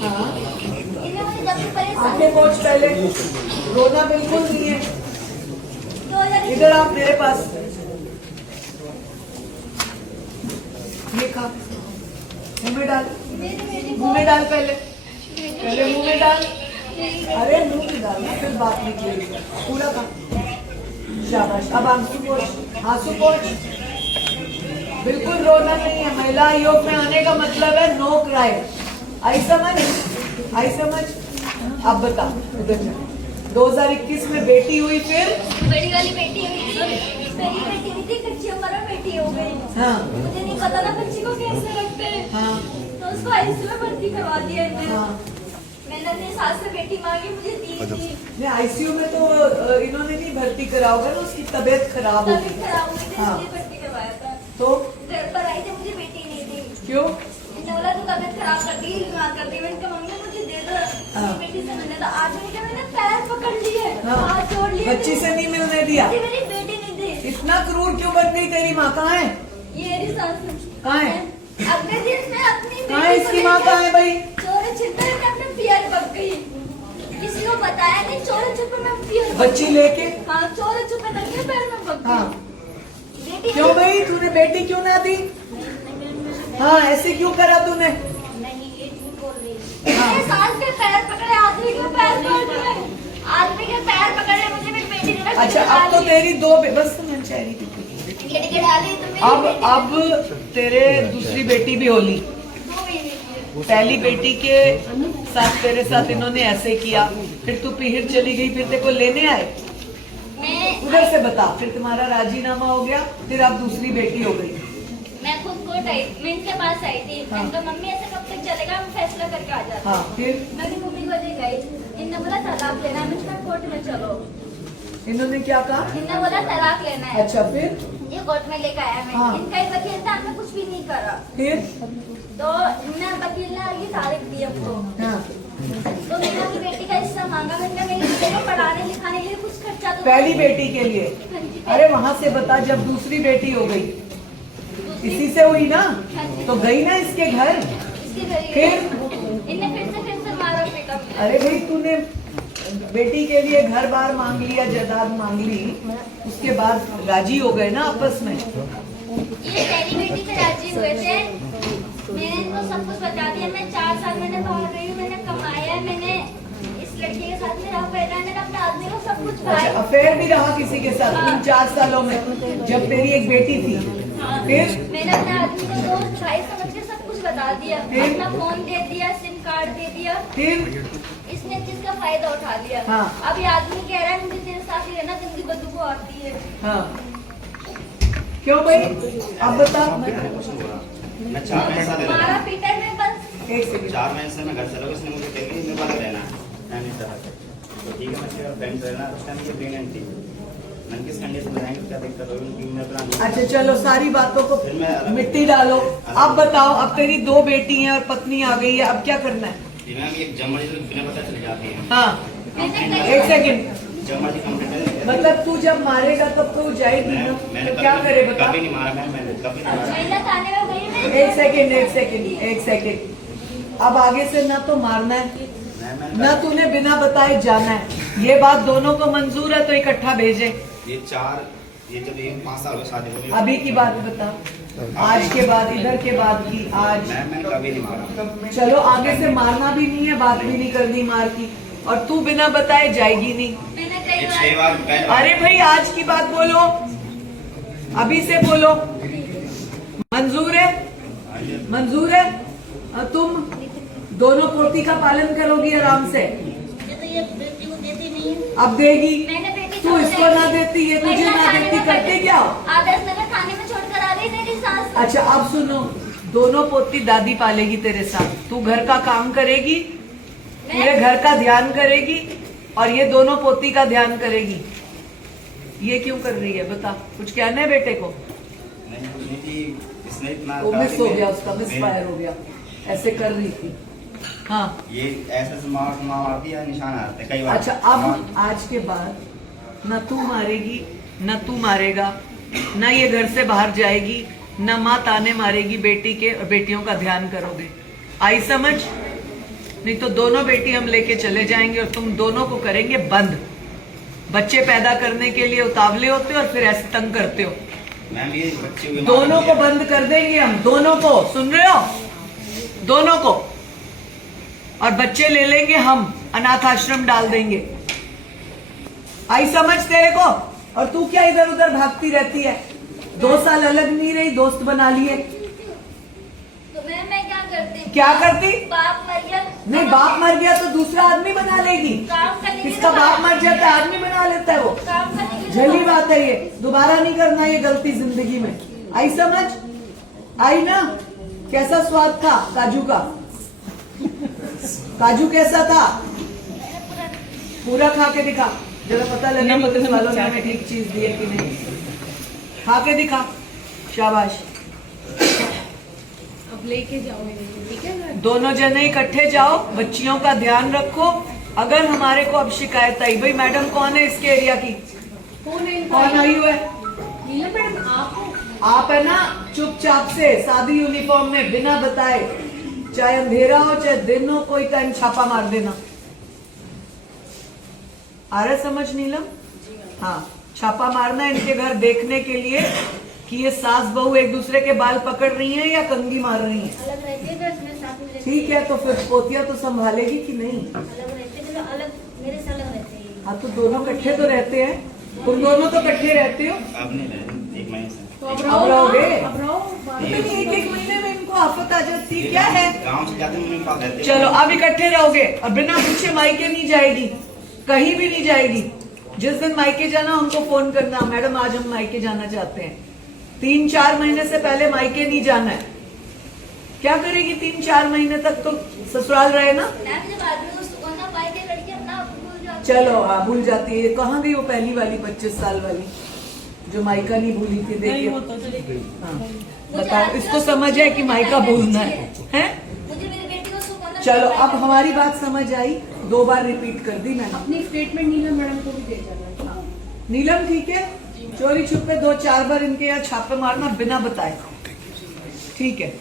हाँ आगे पहुंच पहले, रोना बिल्कुल नहीं है। इधर आप मेरे पास, ये खा, मुंह में डाल, मुंह में डाल, पहले पहले मुंह में डाल। अरे मुंह में डालना फिर बात निकलेगी, पूरा खा। शाबाश, अब आंसू पोंछ, आंसू पोंछ। बिल्कुल रोना नहीं है। महिला आयोग में आने का मतलब है नो क्राई। आई समझ, आई समझ। अब बता, उधर जा। 2021 में बेटी हुई, फिर बड़ी वाली बेटी हुई थी, पहली बेटी हुई थी, कच्ची उम्र में बेटी हो गई। हाँ मुझे नहीं पता था बच्ची को कैसे रखते हैं। हाँ तो उसको आईसीयू में भर्ती करवा दिया इन्होंने। हाँ। मैंने अपने सास से बेटी मांगी, मुझे दी थी। नहीं आईसीयू में तो इन्होंने नहीं भर्ती करा होगा ना, उसकी तबीयत खराब हो तबीयत गई। खराब हुई थी, हाँ। इसलिए भर्ती करवाया था। तो घर पर आई थी, मुझे बेटी नहीं दी। क्यों? इन्होंने बोला तू तबीयत खराब कर दी, बीमार कर दी। मैंने कहा मम्मी मुझे दे दो, हाँ। बेटी से मिलने दो। आज मैंने पैर पकड़ लिए, हाँ। हाथ जोड़ लिए, बच्ची से नहीं मिलने दिया। मुझे मेरी बेटी नहीं दी। इतना क्रूर क्यों बन गई तेरी माँ? कहाँ है? ये मेरी सास कहाँ है? अपने दिन में अपनी कहाँ है इसकी माँ? कहाँ है भाई? चोरी छिपे में अपने पियर पक गई, किसी को बताया नहीं। चोरी छिपे में पियर बच्ची लेके? हाँ, चोरी छिपे लगे पैर में पक गई। हाँ बेटी क्यों भाई, तूने बेटी क्यों ना दी? हाँ ऐसे क्यों करा तूने? नहीं, ये झूठ बोल रही है। मेरे सास के पैर पकड़े, आदमी के पैर पकड़े, आदमी के पैर पकड़े, मुझे मेरी बेटी ने रखी। अच्छा अब तो तेरी दो बस तो मैंने डाली तो मेरी अब तेरे दूसरी बेटी भी होली। दो महीने की है। पहली बेटी के साथ तेरे साथ इन्होंने ऐसे किया, फिर तू पीहिर चली गई, फिर तेरे को लेने आए। मैं उधर से बता, फिर तुम्हारा राजीनामा हो गया, फिर अब दूसरी बेटी हो गई। मैं खुद कोर्ट आई, मैं इनके पास आई थी। हाँ। मैंने कहा मम्मी ऐसे कब तक चलेगा, हम फैसला करके आ जाते। हाँ फिर मैं भी मम्मी को ले गई, इनने बोला तलाक लेना है। मुझे कोर्ट में चलो, इन्होंने क्या कहा? इनने बोला तलाक लेना है। अच्छा फिर? ये कोर्ट में लेकर आया मैं। हाँ। इनका ही वकील था, हमने कुछ भी नहीं करा। फिर? तो मैं वकील ने आगे तारीख दी हमको। हाँ। तो मैंने अपनी बेटी का हिस्सा मांगा। मैंने कहा मेरी बेटी को पढ़ाने लिखाने के लिए कुछ खर्चा तो पहली बेटी के लिए? अरे वहाँ से बता, जब दूसरी बेटी हो गई, इसी से हुई ना, तो गई ना इसके घर। इसके जरिए फिर? इनने फिर से मारा पीटा मुझे। अरे भाई तूने बेटी के लिए घर बार मांग लिया, जायदाद मांग ली, उसके बाद राजी हो गए ना आपस में। ये पहली बेटी से राजी हुए थे। मैंने इनको सब कुछ बता दिया। मैं 4 साल मैंने बाहर रही हूँ, मैंने कमाया, मैंने इस लड़के के साथ मेरा अफेयर है, मैंने अपने आदमी को सब कुछ अच्छा बताया। अफेयर भी रहा किसी के साथ इन 4 सालों में, जब तेरी एक बेटी थी? हाँ, फिर? मैंने अपने आदमी को दोस्त भाई समझ के सब कुछ बता दिया। फिर? अपना फोन दे दिया, सिम कार्ड दे दिया। फिर? इसने इस चीज का फायदा उठा लिया। हाँ। अब ये आदमी कह रहा है मुझे तेरे साथ ही रहना, जिंदगी बदबू आती है। हाँ क्यों भाई? अब बता। मैं 4 महीने से मारा पीटा में बस। एक सेकंड। 4 महीने से मैं घर से रहा हूँ। इसने मुझे कह दिया मेरे पास रहना है, मैं नहीं चाहता। तो ठीक है, मैं तेरा फ्रेंड रहना। उस टाइम ये प्रेगनेंट थी। मैंने किस कंडीशन में रहेंगे, क्या दिक्कत होगी उनकी, मैं अपना। अच्छा चलो सारी बातों को फिर मैं मिट्टी डालो। अब बताओ, अब तेरी 2 बेटी हैं और पत्नी आ गई है, अब क्या करना है? मैम एक जमा जी बिना पता चल जाती है। हाँ एक सेकंड, जमा जी कंप्लीट मतलब तू जब मारेगा तब तो जाएगी ना, मैंने तो क्या करे बता? कभी नहीं मारा मैंने कभी नहीं मारा। महिला थाने में गई मैं। एक सेकंड, एक सेकंड, एक सेकंड। अब आगे से ना तो मारना है, ना तूने बिना बताए जाना है। ये बात दोनों को मंजूर है तो इकट्ठा भेजे। ये जब ये 5 साल हो शादी को। अभी की बात बता, आज के बाद, इधर के बाद की आज। मैंने कभी नहीं मारा। चलो आगे से मारना भी नहीं है, बात भी नहीं करनी मार की, और तू बिना बताए जाएगी नहीं। मैंने कई ये बार 6 बार पहले। अरे भाई आज की बात बोलो, अभी से बोलो। मंजूर है? मंजूर है? और तुम दोनों पोती का पालन करोगी आराम से? तो ये बेटी को देती नहीं है। अब देगी। मैंने बेटी तू इसको ना देती, ये तुझे ना देती, करते क्या? आदर्श नगर थाने में छोड़कर आ गई मेरी सास। अच्छा अब सुनो, दोनों पोती दादी पालेगी तेरे साथ, तू घर का काम करेगी, पूरे घर का ध्यान करेगी, और ये दोनों पोती का ध्यान करेगी। ये क्यों कर रही है बता? कुछ कहना है बेटे को? नहीं कुछ नहीं थी, इसने इतना वो मिस हो गया, उसका मिस फायर हो गया, ऐसे कर रही थी। हाँ ये ऐसे से मारती है, निशान आते कई बार। अच्छा अब आज के बाद न तू मारेगी, न तू मारेगा, न ये घर से बाहर जाएगी, न माँ ताने मारेगी बेटी के, और बेटियों का ध्यान करोगे। आई समझ? नहीं तो दोनों बेटी हम लेके चले जाएंगे और तुम दोनों को करेंगे बंद। बच्चे पैदा करने के लिए उतावले होते हो और फिर ऐसे तंग करते हो। मैम ये बच्चे बीमार दोनों को होते हैं। बंद कर देंगे हम, दोनों को, सुन रहे हो? दोनों को। और बच्चे ले लेंगे हम, अनाथ आश्रम डाल देंगे। आई समझ तेरे को? और तू क्या इधर उधर भागती रहती है? 2 साल अलग नहीं रही, दोस्त बना लिए। तो मैं क्या करती? क्या करती? बाप मर गया। नहीं, बाप मर गया तो दूसरा आदमी बना लेगी। काम करने के लिए किसका बाप मर जाता है आदमी बना लेता है वो। काम करने के लिए झली बात है ये, दोबारा नहीं करना ये गलती जिंदगी में। आई समझ? आई ना? कैसा स्वाद था काजू का? काजू कैसा था? पूरा खा के दिखा, जरा पता लगे पुलिस वालों ने हमें ठीक चीज दी है कि नहीं। खा के दिखा, शाबाश। अब लेके जाओ इनको, ठीक है? दोनों जने इकट्ठे जाओ, बच्चियों का ध्यान रखो। अगर हमारे को अब शिकायत आई, भाई मैडम कौन है इसके एरिया की? कौन है इनका? कौन आई हुआ है? नीलम मैडम आप हो? आप है ना, चुपचाप से सादी यूनिफॉर्म में बिना बताए, चाहे अंधेरा हो चाहे दिन हो, कोई टाइम छापा मार देना। आ रहा है समझ नीलम? हाँ, छापा मारना है इनके घर देखने के लिए कि ये सास बहू एक दूसरे के बाल पकड़ रही हैं या कंघी मार रही हैं। अलग रहते हैं तो इसमें साथ में रहते ठीक है, तो फिर पोतिया तो संभालेगी कि नहीं? हैं। अलग रहते हैं तो अलग, मेरे से अलग रहते हैं। हाँ, तो दोनों इकट्ठे तो रहते हैं। तुम दोनों तो इकट्ठे रहते हो। अब नहीं रहे 1 महीने से। तो अब अब रहो रहोगे? ना, अब रहो। पता नहीं, 1-1 महीने में इनको आफत आ जाती है, क्या है? गाँव से जाते मम्मी पास रहते हैं। चलो अब इकट्ठे रहोगे और बिना पूछे मायके नहीं जाएगी, कहीं भी नहीं जाएगी। जिस दिन मायके जाना हमको फोन करना, मैडम आज हम मायके जाना चाहते हैं। 3-4 महीने से पहले मायके नहीं जाना है। क्या करेगी 3-4 महीने तक? तो ससुराल रहे ना। मैम जब आदमी को सुकून ना पाए कि लड़की अपना आप भूल जाती है। चलो हाँ, भूल जाती है। कहाँ गई वो पहली वाली 25 साल वाली जो मायका नहीं भूली थी? देखिए, हाँ, बताओ इसको समझ है कि मायका भूलना है? मुझे मेरी बेटी को सुकून ना चलो पाए। अब हमारी बात समझ आई, 2 बार रिपीट कर दी मैंने। अपनी स्टेटमेंट नीलम मैडम को भी दे जाना। नीलम ठीक है, चोरी छुपे 2-4 बार इनके यहाँ छापे मारना बिना बताए, ठीक है?